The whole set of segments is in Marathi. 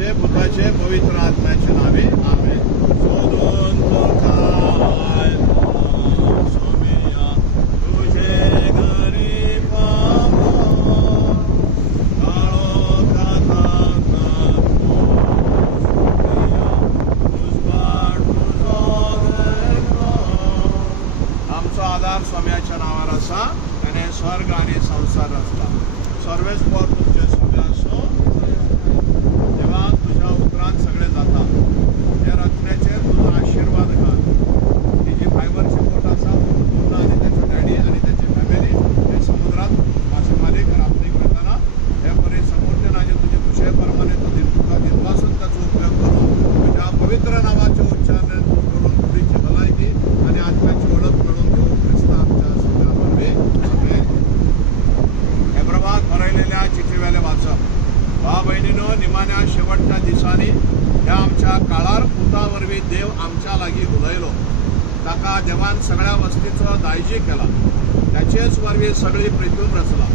पित्याचे पुत्राचे पवित्र आत्म्याचे नावे आमेन. शोधून तो काय सोमिया तुझे घरी पावा काळो काथा आमचा आधार स्वाम्याच्या नावावर असा त्याने स्वर्ग आणि संसार रचला. सर्वेच पर तुमचे स्वामी असो. जेव्हा तुझ्या उपरांत सगळे जातात त्या रचण्याचे तुझा आशीर्वाद घाल. ही जी फायबरची बोट असा तुला आणि त्याचं डॅडी आणि त्याची फॅमिली हे समुद्रात मासेमारी रात्री करताना या परी समोरच्या नाजे तुझे विषयप्रमाणे तुझा दिनवासून त्याचा उपयोग करून तुझ्या पवित्र नावाचे उच्चारण करून पुढीची भलायकी आणि आत्म्याची ओळख करून घेऊ. ख्रिस्त आमच्या सगळ्यांमध्ये आमेन. हे प्रभात भरलेल्या चिठ्ठीवाले वाचक भावा बहिणीनो, निमाण्या शेवटच्या दिसांनी ह्या आमच्या काळार पुतावरवी देव आमच्या लागी उलयलो. ताका देवान सगळ्या वस्तीचं दायजी केला. त्याचेच वरवी सगळी पृथ्वी रचला.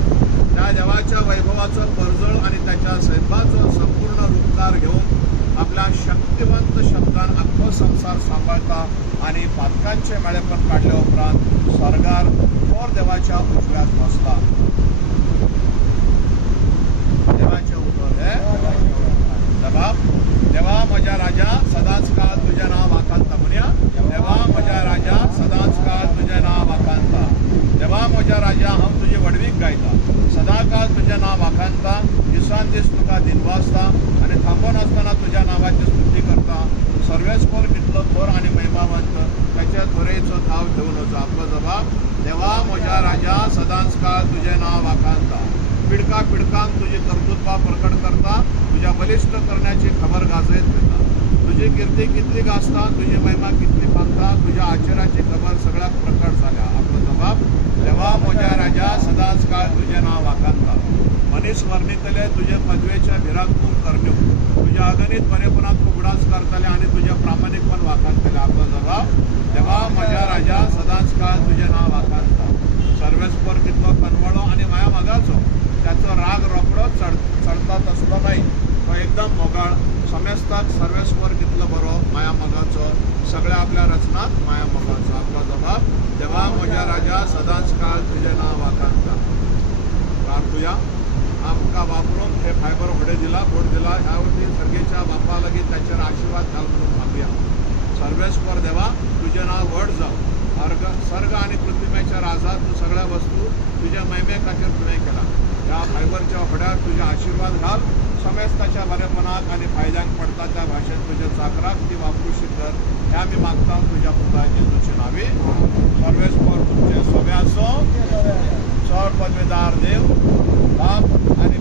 त्या देवाच्या वैभवाचं परजळ आणि त्याच्या सैन्याचं संपूर्ण रूपकार घेऊन आपल्या शक्तिवंत शब्दान अख्खो संसार सांभाळता आणि पातकांचे मेळेपण काढल्या उपरांत स्वर्गार थोर देवाच्या उजव्यात बसला. देवाचे उतर हे जबाब देवा म्हज्या राजा सदांच काळ तुझे नाव वाखाणता. म्हणया देवा म्हज्या राजा सदांच काळ तुझे नाव वाखाणता. देवा म्हज्या राजा हांव तुजी वडवीक गायता. सदा काळ तुझे नाव वाखाणता. दिसान दीस तुका दिनवासता आणि थांबून असताना तुझ्या नावाची स्तुती करता. सर्वेस्पर कितलो थोर आणि महिमावंत त्याच्या थोरेचो ठाव ठेवून होता. आपला जबाब देवा म्हज्या राजा सदांच काळ तुझे नाव वाखाणता. पिडका पिडकांक तुझी कर्तृत्व प्रकट करता. तुझ्या बलिष्ठ करण्याची खबर गाजयत घेता. तुझी कीर्ती कितली गाजता. तुझी महिमा कितली पावता. तुझ्या आचराची खबर सगळ्यात प्रकट झाल्या. आपला जबाब देवा म्हज्या राजा सदांच काळ तुझे नाव वाखाणता. मनीस वर्णितले तुझे पदवेच्या भिरांतून करण्यो. तुझ्या अगणित बरेपणात उगडास करतले आणि तुझे प्रामाणिकपण वाखाणतले. आपला जबाब देवा म्हज्या राजा सदांच काळ तुझे नाव वाखाणता. सर्वेस्पर कितलो कनवळो आणि माया मागाचो. त्याचा राग रोकडो चढता तसलो नाही. तो एकदम मोगाळ समेस्ताक सर्वेस्वर कितलो बरो माया मगाचो. सगळ्या आपल्या रचनात माया मगाचो. आपला जबाब देवा म्हज्या राजा सदांच काळ तुझे नाव वाखाणता. प्रार्थुया आमकां वापरून हे फायबर व्हडे दिला बोट दिला. ह्या वरती सर्गेच्या बापा लागीं त्याचेर आशीर्वाद घाल म्हणून मागया. सर्वेस्वर देवा तुझे नाव व्हड जावं. सर्ग आणि पृथ्वीच्या राजात तू सगळ्या वस्तू तुझ्या महिमे खातीर तुवें केला. ह्या फायबरच्या व्हड्यार तुझे आशीर्वाद घाल. समेस्ताच्या बरेपणाक आणि फायद्यांक पडता त्या भाशेत तुझ्या चाकराक ती वापरूशी कर. हे आमी मागता तुझ्या पुता जेजूचे नावे. सर्वेस्वर तुमचे सगळे असो. चड पदवेदार देव बाप आणि